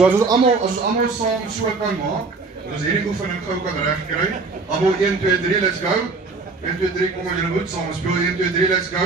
So as ons allemaal saam so kan maak, as ons hierdie oefening gou kan regkry, allemaal 1, 2, 3, let's go. 1, 2, 3, kom maar julle moet saam speel, 1, 2, 3, let's go.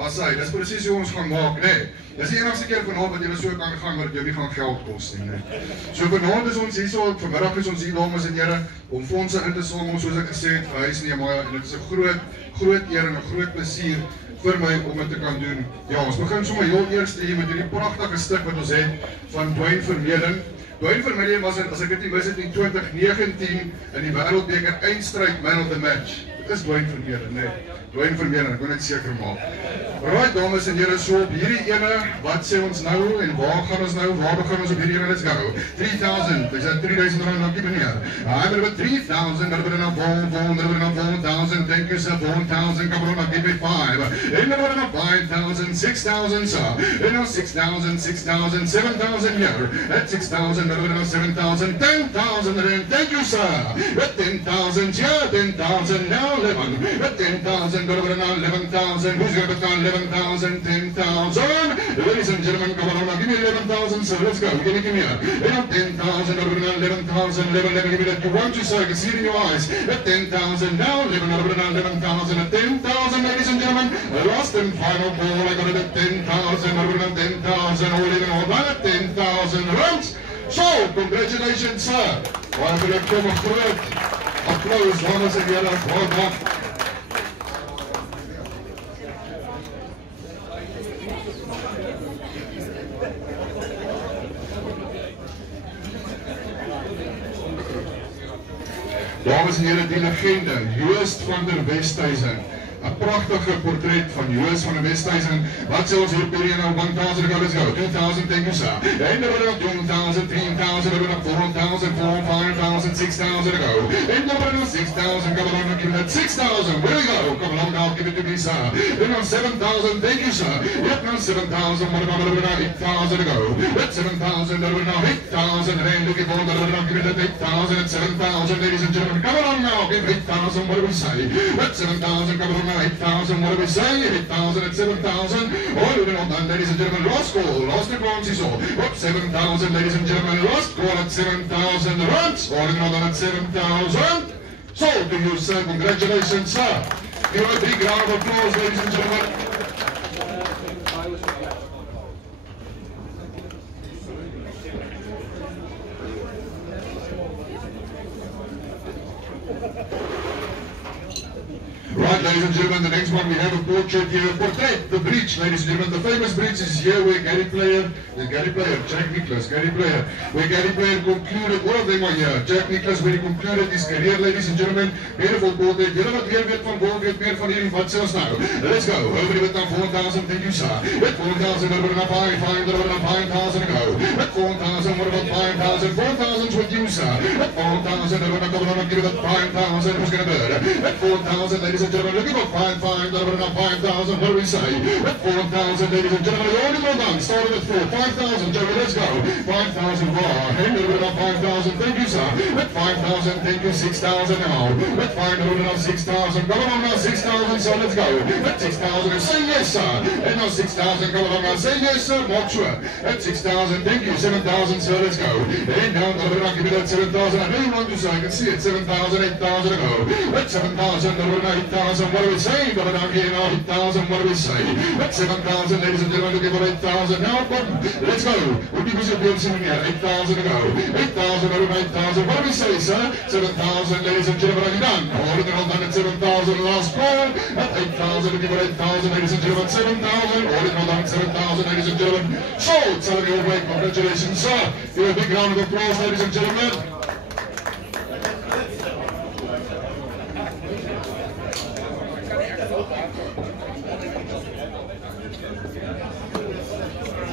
Asai, dis presies hoe ons gaan maak, nee. Dis die enigste keer vanaand wat julle so kan gaan, wat jou nie gaan geld kos nie, nee. So vanaand is ons hier so, vanmiddag is ons hier, dames en here, om fondse in te samel, soos ek gesê het, vir huis Nehemia, en dit is 'n groot eer en 'n groot plesier vir my om dit te kan doen. Ja, ons begin sommer heel eers hier met hierdie pragtige stuk wat ons het van Duane Vermeulen. Duane Vermeulen was, as ek dit nie mis het, in 2019 in die Wêreldbeker eindstryd man of the match. Dit is Duane Vermeulen, nee. Duane Vermeulen, ek wil net seker maak. Right, dames en here, so op hierdie ene, wat sê ons nou en waar gaan ons nou? Waar begin ons op hierdie ene? Let's go. 3,000, is dat 3,000 rand, dankie meneer. I'm over 3,000, dat bedoel nou 4,000, thank you sir, 4,000, come on, give me 5. En dan bedoel nou 5,000, 6,000 sir, en dan 6,000, 6,000, 7,000 here, at 6,000, dat bedoel nou 7,000, 10,000 rand, thank you sir, at 10,000, yeah, 10,000, now 11, at 10,000, dat bedoel nou 11,000, who's going to betale 11,000, 10,000. Ladies and gentlemen, come on, give me 11,000, so let's go. Give me here. And 10,000, 11,000, 11, give me that. You want to, so I can see it in your eyes. At 10,000, now 11,000, at 10,000, ladies and gentlemen. Last and final ball, I got it at 10,000, 10,000, all in all, at 10,000 runs. So, congratulations, sir. Waar wil ek kom, 'n groot applaus, dames en here, voor dames en heren, die legende, Joost van der Westhuizen. Een prachtige portret van Joost van der Westhuizen. Wat sê ons hier per hier nou? 1,000, let's go. 2,000, thank you sir. En dan nog 2,000, 3,000, dan nog 4,000, 5,000, 6,000 to go. En dan nog 6,000, come along, give me that 6,000. Where we go? Come along now, give it to me sir. Then now 7,000, thank you sir. Yep, now 7,000, what about 8,000 to go. That's 7,000, then now 8,000, and looking for that, give me that 8,000 and 7,000, ladies and gentlemen. Come along now, give 8,000, what do we say? That's 7,000, come along. 8,000, what do we say? 8,000 and 7,000. All you know, ladies and gentlemen, last call, last advance is all. Up 7,000, ladies and gentlemen, last call at 7,000 runs. All you know, at 7,000. So, to you, sir, congratulations, sir. Give a big round of applause, ladies and gentlemen. Right, ladies and gentlemen, the next one we have a portrait here. Portrait, the bridge, ladies and gentlemen. The famous bridge is here where Gary Player, Jack Nicklaus, Gary Player, where Gary Player concluded, all of them are here. Jack Nicklaus, where he concluded his career, ladies and gentlemen. Beautiful portrait. Julle wat weer weet van bol, weet meer van hierdie, wat sê ons nou? Let's go. Over die wit na 4,000, thank you sir. With 4,000, over na 5,000, over na 5,000 to go. With 4,000, what about 5,000? 4,000's with you sir. With 4,000, over na, come on, give it at 5,000, who's gonna do it? With 4,000, ladies and gentlemen, looking for 5,000, over na 5,000, what do we say? With 4,000, ladies and gentlemen, you're only well done. Started at 4, 5,000, Joey, let's go. 5,000 more, and over na 5,000, thank you sir. With 5,000, thank you, 6,000 now. With 5,000, now 6,000, come along now, 6,000, so let's go. With 6,000, and say yes sir. And now 6,000, come along now, say yes sir, not sure. At 6,000, thank you, 7,000, so let's go. And now, give me that 7,000, I know you want to, so I can see it, 7,000, 8,000 to go. With 7,000, over na 8,000, what do we say? Over down here now, 8,000, what do we say? With 7,000, ladies and gentlemen, looking for 8,000 now, let's go. We'll be busy doing something here, 8,000 to go. 8,000, over 8,000, what do we say, sir? 7,000, ladies and gentlemen, are you done? All in all done at 7,000, last call. At 8,000, looking for 8,000, ladies and gentlemen, 7,000, all in all done at 7,000, ladies and gentlemen. So, celebrate your break, congratulations, sir. Give a big round of applause, ladies and gentlemen.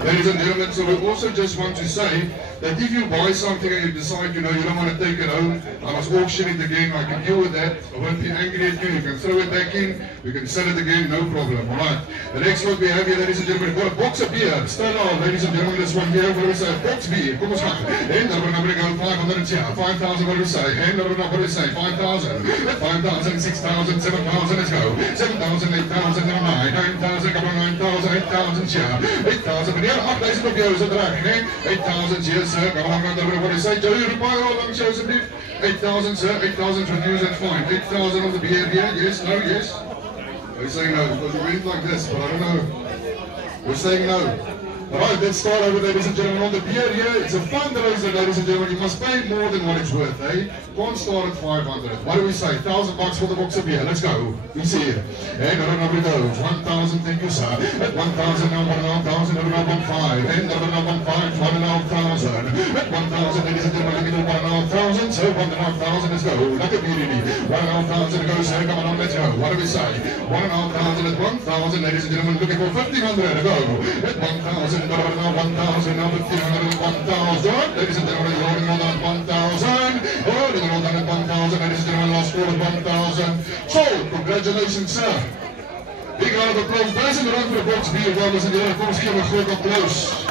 Ladies and gentlemen, so we also just want to say that if you buy something and you decide, you don't want to take it home, I must auction it again, I can deal with that, I won't be angry at you, you can throw it back in, we can sell it again, no problem, alright. The next one we have here, ladies and gentlemen, we've got a box of beer, Stella, ladies and gentlemen, this one here, what do we say, box beer, kom ons gaan, en dan gaan we go 500, yeah, 5,000, what do we say, en dan what do we say, 5,000, 5,000, 6,000, 7,000, let's go, 7,000, 8,000, 9,000, come on, 9,000, 8,000, yeah, 8,000, but yeah, sir. 8,000 op jou, is dit reg, né? 8,000, yes sir. Kom aan, dan wat jy sê, jy roep baie al langs jou asseblief. 8,000 sir, 8,000 reduce and fine. 8,000 on the beer here, yes, no, yes. We're saying no, because it went like this, but I don't know. We're saying no. Alright, let's start over, ladies and gentlemen, on the beer here. It's a fundraiser, ladies and gentlemen. You must pay more than what it's worth, eh? Can't start at 500. What do we say? $1,000 for the box of beer. Let's go. Who's here? Hey, number goes. 1,000, thank you, sir. 1,000, now 1,500, now 1,500. And number 1,500, 1,500. 1,000, ladies and gentlemen, let me do 1,500. So 1,500, let's go. Like a beauty. 1,500 to go, sir. Come on, let's go. What do we say? 1,500 at 1,000, ladies and gentlemen, looking for 1,500 to go. At 1,000. 1,000, now 1,000, now 1,500, 1,000. Ladies and gentlemen, you're holding on at 1,000. Holding on at 1,000, ladies and gentlemen, last call at 1,000. So, congratulations, sir. Big round of applause. R1,000 for the box beer, dames en heren. Kom eens geven een groot applaus.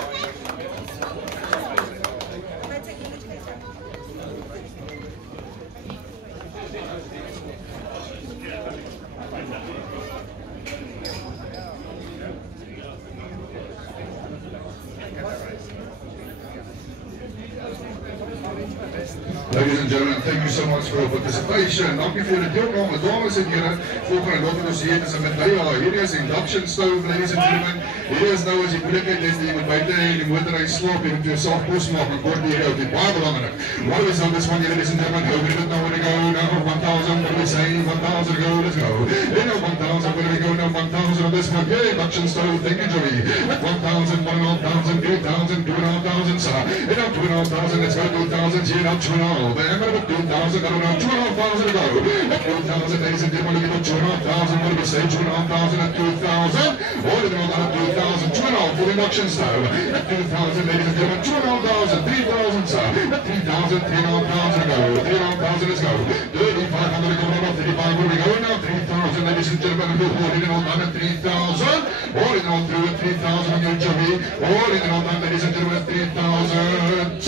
Ladies and gentlemen, thank you so much for your participation. Dankie vir julle deelname, dames en here. Volgende wat ons hier is met Medeia. Hierdie is induction stove, ladies and gentlemen. Hierdie is nou as die moeilikheid is dat jy moet buite in die motorhuis slaap, jy moet jouself kos maak en kort hier uit. Dit baie belangrik. What is on this one, ladies and gentlemen? How did it now when we go now 1,000? What do we say? 1,000 go, let's go. Then 1,000, where do we go now? 1,000 on this one. Yeah, induction stove, thank you, Joey. 1,000, 1,500, 2,000, 2,500, sir. And now 2,500, let's go 2,000, here now 2,500. The hammer of 2,000, around 2,500 to go. 2,000, ladies and gentlemen, look at 2,500. What do we say? 2,500 at 2,000. All in all, 2,000. 2,500 for induction stove. At 2,000, ladies and gentlemen, 2,500. 3,000, sir. At 3,000, 3,500 to go. 3,500, let's go. 3,500 to go. 3,500, where we go now? 3,000, ladies and gentlemen, all in all, done at 3,000. All in all, through at 3,000 on your Joey. All in all, done, ladies and gentlemen, 3,000.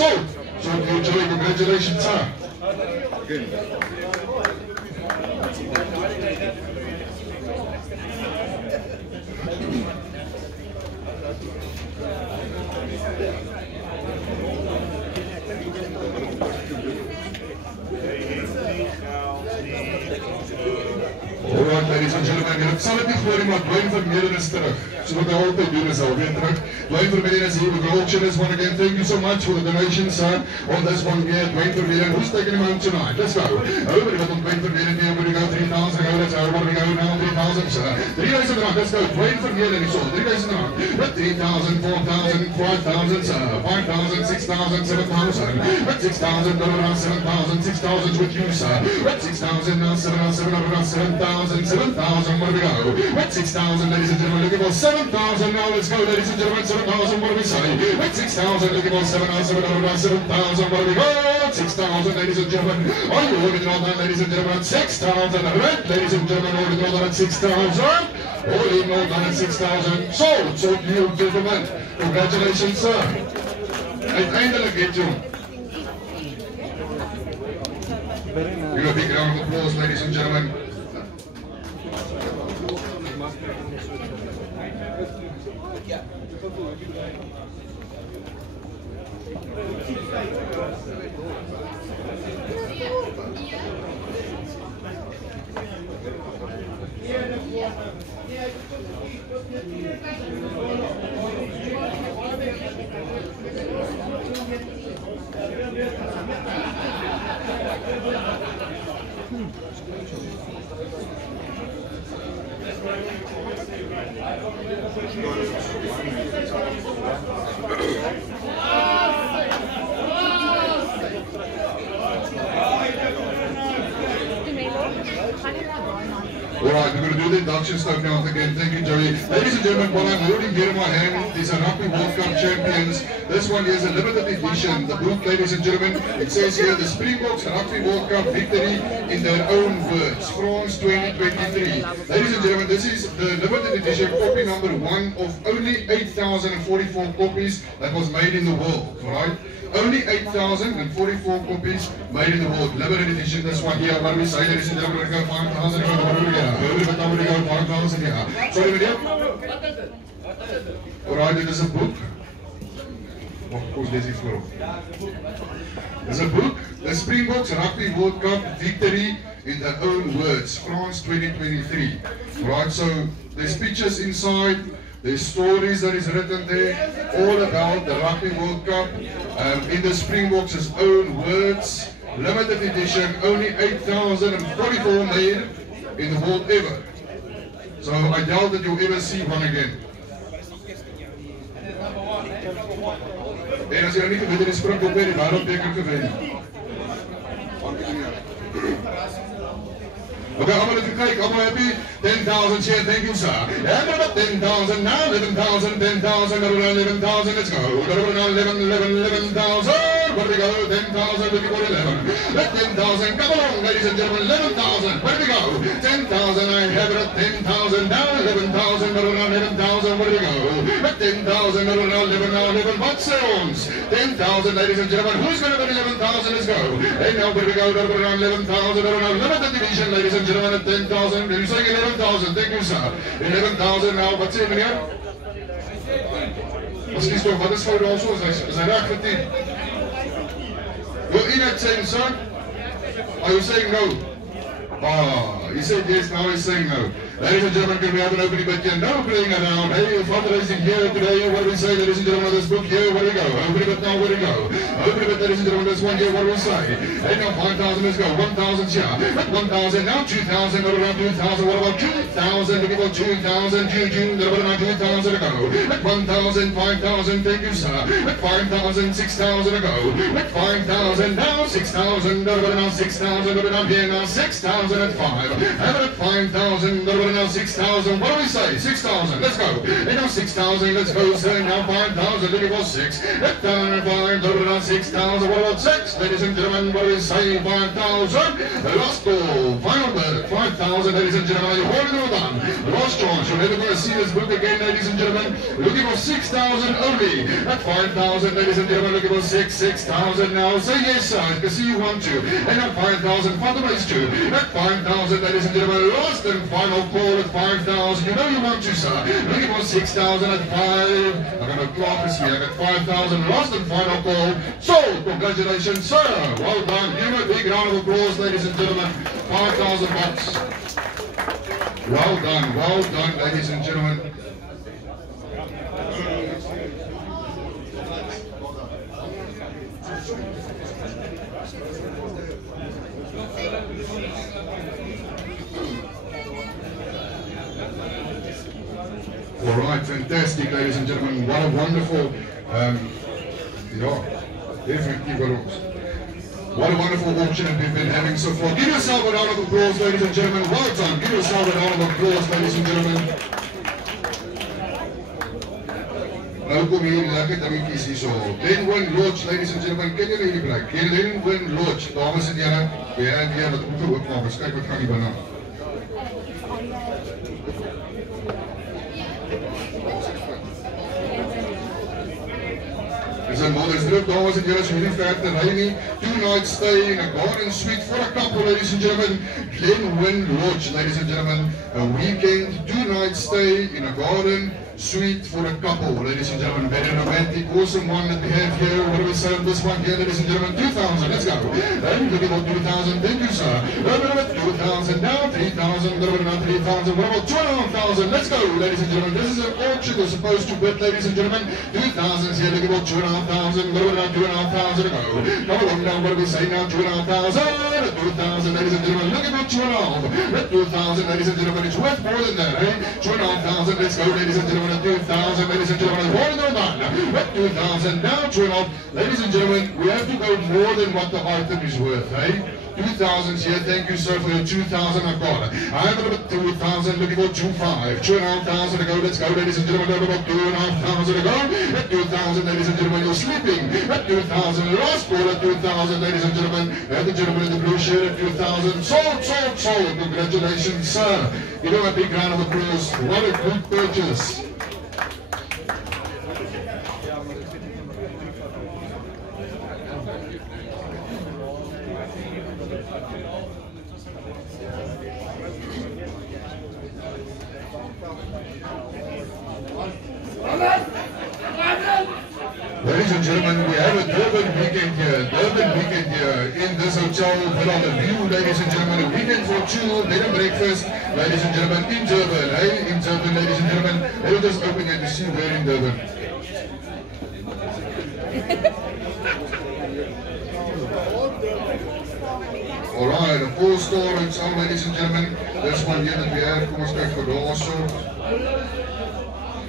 So you Joey, congratulations, sir. Good. Alright, ladies and gentlemen, ek sal dit nie gooi nie, maar Dwayne Vermeulen is terug. So wat hy altyd doen is alweer terug. Dwayne Vermeulen is here with the auctioneers one again. Thank you so much for the donation, sir. On this one here, Dwayne Vermeulen. Who's taking him home tonight? Let's go. Everybody got on Dwayne Vermeulen here. Where do we go? 3,000 go. Let's go. Where do we go now? 3,000, sir. 3,000 rand. Let's go. Dwayne Vermeulen is all. 3,000 rand. 3,000, 4,000, 5,000, sir. 5,000, 6,000, 7,000. 6,000, 7,000, 6,000 with you, sir. 6,000, now 7,000, 7,000, 7,000, where do we go? 6,000, ladies and gentlemen, looking for 7,000 now, let's go, ladies and gentlemen, 7,000, what do we say? 6,000, looking for 7,000, 7,000, what do we go? 6,000, ladies and gentlemen, are you holding on that, ladies and gentlemen, 6,000, right, ladies and gentlemen, holding on that 6,000, holding on that 6,000, so you gentlemen, congratulations, sir, uiteindelik het jy. Give a big round of applause, ladies and gentlemen. Alright, we're going to do the induction stuff now again. Thank you, Jerry. Ladies and gentlemen, what I'm holding here in my hand, these are Rugby World Cup champions. This one is a limited edition. The book, ladies and gentlemen, it says here the Springboks Rugby World Cup victory in their own words. France 2023. Ladies and gentlemen, this is the limited edition copy number 1 of only 8,044 copies that was made in the world. Alright? Only 8,044 copies made in the world. Limited edition, this one here. What do we say, ladies and gentlemen? We're going to go 5,000 here. What do we go? 5,000 here. Sorry, video? Alright, it is a book. Ons lees hier voor. There's a book, The Springboks Rugby World Cup Victory in their own words, France 2023. Right, so there's pictures inside, there's stories that is written there, all about the Rugby World Cup in the Springboks' own words. Limited edition, only 8,044 made in the world ever. So I doubt that you'll ever see one again. En as jy nou nie geweet het die Springbok het die wêreldbeker gewen. Okay, almal het gekyk, almal happy. 10,000 here, thank you sir. And about 10,000 now, 11,000, 10,000, 11,000, let's go. 11,000. Where we go? 10,000, we go 11. Let 10,000 come along, ladies and gentlemen. 11,000. Where we go? 10,000. I have it at 10,000 now. 11,000. 11,000. Where we go? At 10,000. 11. What sounds? 10,000, ladies and gentlemen. Who's going to win 11,000? Let's go. And now where we go? 11,000. Limited division, ladies and gentlemen, at 10,000. You're saying 11,000. Thank you, sir. 11,000 now. What's it, meneer? Excuse me. Wat is fout daar so? Is hy reg vir 10? Will Enoch saying so? Are you saying no? Ah, he said yes, now he's saying no. Ladies and gentlemen, can we have an opening but you're no playing around? Hey, fundraising here today, what do we say, ladies and gentlemen, this book here, where do we go? Opening but now, where do we go? Opening but, ladies and gentlemen, this one here, what do we say? Hey, now 5,000, let's go. 1,000 here. 1,000, now 2,000, around 2,000, what about 2,000? Looking for 2,000, 2,000, around 2,000 to go. 1,000, 5,000, thank you, sir. 5,000, 6,000 to go. 5,000, now 6,000, around 6,000, around here now 6,000 at 5. And at 5,000, now 6,000, what do we say? 6,000, let's go. And now 6,000, let's go. So now 5,000, looking for 6. At 5, now 6,000, what about 6? Ladies and gentlemen, what do we say? 5,000. Last call, final word, 5,000, ladies and gentlemen. You're holding it on. Last chance, you're never going to see this book again, ladies and gentlemen. Looking for 6,000 only. At 5,000, ladies and gentlemen, looking for 6,000 now. Say yes, sir, because see you want to. And at 5,000, fundraise to. At 5,000, ladies and gentlemen, last and final call at 5,000. You know you want to, sir. Looking for 6,000 at 5. I'm going to clock this here. At 5,000, last and final call. So, congratulations, sir. Well done. Give him a big round of applause, ladies and gentlemen. 5,000 bucks. Well done, ladies and gentlemen. All right, fantastic, ladies and gentlemen. What a wonderful, what a wonderful auction that we've been having so far. Give yourself a round of applause, ladies and gentlemen. Well done. Give yourself a round of applause, ladies and gentlemen. Nou kom hier lekker dingetjies hierso. Glenwyn Lodge, ladies and gentlemen. Ken julle hierdie plek? Glenwyn Lodge, dames en here. Ja, wat moet ook maar kyk wat gaan hier binne. It's a mother's trip, dames and here, as jullie ver te ry nie. 2-night stay in a garden suite for a couple, ladies and gentlemen. Glenwyn Lodge, ladies and gentlemen. A weekend 2-night stay in a garden suite for a couple, ladies and gentlemen. Very romantic, awesome one that we have here. What do we say on this one here, ladies and gentlemen? 2,000, let's go. And looking at 2,000, thank you, sir. 2,000, now 3,000, now 3,000. What about 2,500? Let's go, ladies and gentlemen. This is an auction you're supposed to bid, ladies and gentlemen. 2,000 here, looking at 2,500. Now 2,500 to go. Come along now, what do we say now? 2,500. 2,000, ladies and gentlemen. Looking at 2,500. 2,000, ladies and gentlemen. It's worth more than that, eh? 2,500, let's go, ladies and gentlemen. 2,000, ladies and gentlemen, more than that. 2,000, now 12. Ladies and gentlemen, we have to go more than what the item is worth, eh? 2,000 here, thank you sir for your 2,000 I've got. I have about 2,000, looking for 2,500. 2,500 to go, let's go, ladies and gentlemen, about 2,500 to go. At 2,000, ladies and gentlemen, you're sleeping. At 2,000, last call at 2,000, ladies and gentlemen. And the gentleman in the blue shirt at 2,000. Sold. Congratulations, sir. Give him a big round of applause. What a good purchase. Ladies ladies and gentlemen, we have a Durban weekend here. Durban weekend here in this hotel. Villa The View, ladies and gentlemen. A weekend for chill, bed and breakfast, ladies and gentlemen, in Durban. Hey, in Durban, ladies and gentlemen. Let me just open it to see where in Durban. Alright, a 4-star hotel, ladies and gentlemen. This one here that we have, come on, back for the also.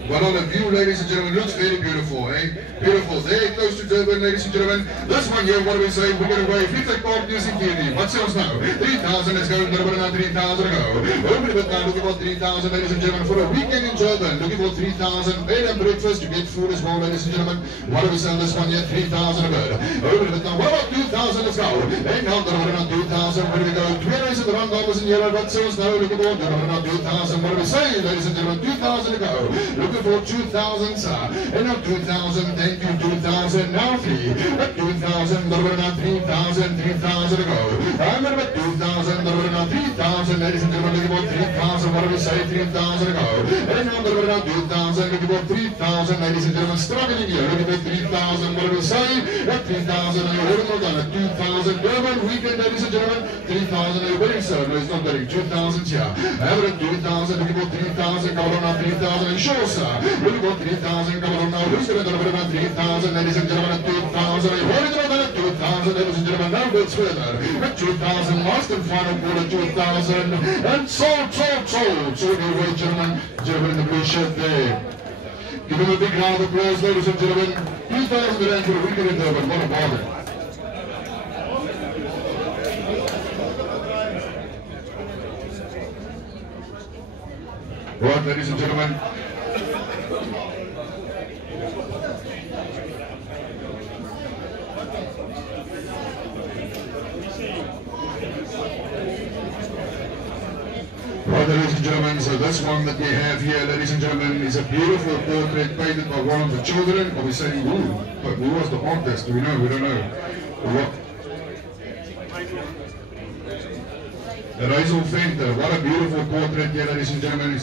But on the view, ladies and gentlemen, looks very beautiful, eh? Beautiful. Very close to Durban, ladies and gentlemen. This one here, what do we say? We're going to wave. If like Park Music TV, what sells now? 3,000, let's go. Durban now, 3,000 to go. Open it now, looking for 3,000, ladies and gentlemen. For a weekend in Durban, looking for 3,000. Bed and breakfast, you get food as well, ladies and gentlemen. What do we sell this one here? 3,000 a bed. Open it now. What about 2,000? Let's go. And now, Durban now, 2,000. Where do we go? 2 days at the round numbers in yellow. What sells now? Looking for Durban now, 2,000. What do we say, ladies and gentlemen? 2,000 to go. Looking for 2,000, sir. And now 2,000, thank you, 2,000, now 3. 2,000, now 3,000, 3,000 to go. I'm going to 2,000, now 3,000, ladies and gentlemen, looking for 3,000, what do we say, 3,000 to go. And now 2,000, looking for 3,000, ladies and gentlemen, struggling here, looking for 3,000, what do we say, 3,000, and you're holding on down at 2,000, Durban weekend, ladies and gentlemen, 3,000, are you betting, sir? No, it's not betting, 2,000 here. I'm going to 2,000, looking for 3,000, come on now, 3,000, and sure, sir. Looking for 3,000, come on now. Who's going to deliver about 3,000, ladies and gentlemen, at 2,000? You're holding on down at 2,000, ladies and gentlemen. Now goes further. At 2,000, last and final quarter, 2,000. And sold. So we wait, gentlemen in the blue shirt there. Give him a big round of applause, ladies and gentlemen. 2,000 rand for a weekend in Durban. What a bargain. Right, ladies and gentlemen. Right, ladies and gentlemen, so this one that we have here, ladies and gentlemen, is a beautiful portrait painted by one of the children. Are we saying who? But who was the artist? Do we know? We don't know. What? Raisel Venter. What a beautiful portrait here, ladies and gentlemen.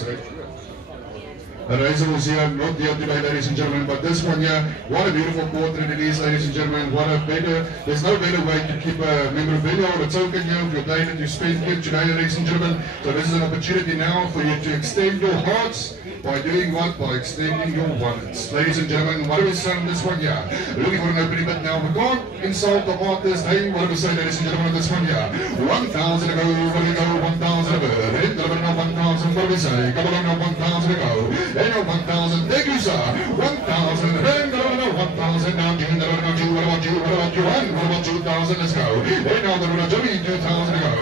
Raisel was here, not here today, ladies and gentlemen, but this one here, what a beautiful portrait it is, ladies and gentlemen. What a better, there's no better way to keep a memorabilia or a token here of your day that you spent here today, ladies and gentlemen. So this is an opportunity now for you to extend your hearts by doing what? By extending your wallets. Ladies and gentlemen, what do we say on this one here? Looking for an opening bit now. We can't insult the artist. Hey, what do we say, ladies and gentlemen, on this one here? 1,000 to go, what do we go? 1,000 to go. Hey, 1,000, what do we say? Come along now, 1,000 to go. Hey, now 1,000, thank you, sir. 1,000, hey, no, 1,000, now, June, what about you, what about you, what about you, what about 2,000, let's go. Hey, now, Joey, 2,000 to go.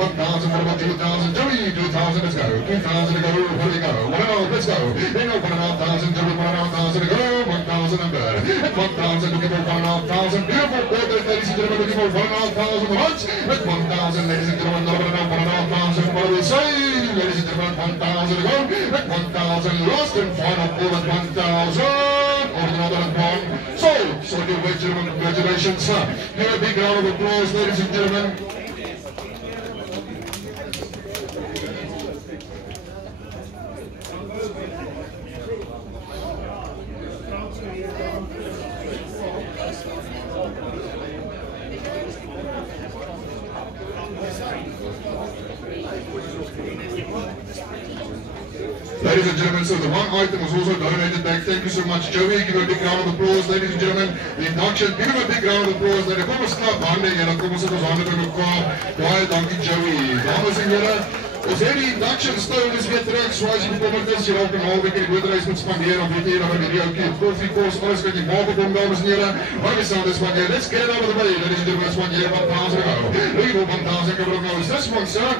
1,000, what about 2,000, Joey, 2,000, let's go. 2,000 to go, where do we go? 1,500, let's go. Hey, now, 1,500, Joey, 1,500 to go. 1,000 and good. 1,000, looking for 1,500. Beautiful portrait, ladies and gentlemen, looking for 1,500 once. 1,000, ladies and gentlemen, 1,500, what do we say? Ladies and gentlemen, 1,000 to go. 1,000, last and final call at 1,000. Or another one. So you wait, gentlemen, congratulations, sir. Give a big round of applause, ladies and gentlemen. Ladies and gentlemen, so the one item was also donated back. Thank you so much, Joey. Give him a big round of applause, ladies and gentlemen. The induction, give him a big round of applause. Kom ons klap hande en dan kom ons sit ons hande by mekaar. Baie dankie, Joey. Dames en here, ons het die induction stone is weer terug. So as jy bekommerd is, jy raak 'n half week in die bootreis moet spandeer, dan weet jy dan met die ou kind. Koffie, kos, alles wat jy maak op hom, dames en here. Wat is this one here? Let's get it over the way, ladies and gentlemen. This one here, 1,000 to go. Look at 1,000 coming up now. Is this one, sir?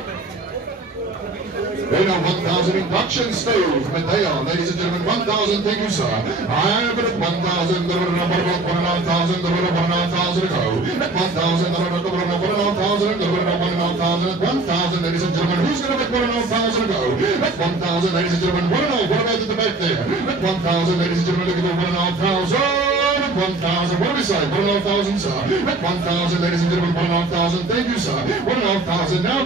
And a 1,000 induction stove, Medea, ladies and gentlemen, 1,000, thank you, sir. I have it at 1,000, 1,500 to go. 1,000, 1,000, ladies and gentlemen, who's going to make 1,500 to go? At 1,000, ladies and gentlemen, what about at the back there? At 1,000, ladies and gentlemen, look at the 1,500. at 1,000. What do we say? 1,500, sir. At 1,000, ladies and gentlemen, 1,500. Thank you, sir. 1,500 now.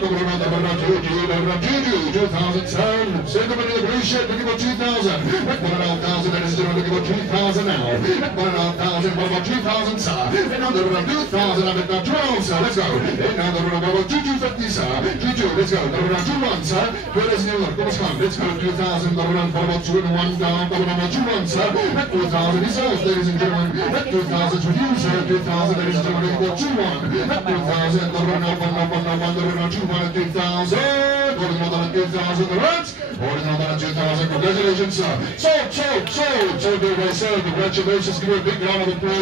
2,000, sir. Everybody in the blue shirt, looking for 2,000. At 1,500, ladies and gentlemen, looking for 2,000 now. At 1,500, what about 2,000, sir? Another 2,000, I'm at 12, sir. Let's go. Another 2,250, sir. 2,2, let's go. 2,1, sir. Where is New York? Let's go. Let's go. 2,000, for about 2,1 down. 2,1, sir. At 4,000, is ours, ladies and gentlemen. At 2,000 for you, sir. 2,000, ladies and gentlemen, looking for 2,1. At 2,000, 2,1 at 2,000. Holding on to 2,000, the Reds. Holding on to 2,000. Congratulations, sir. So, good, sir. Congratulations. Give her a big round of applause.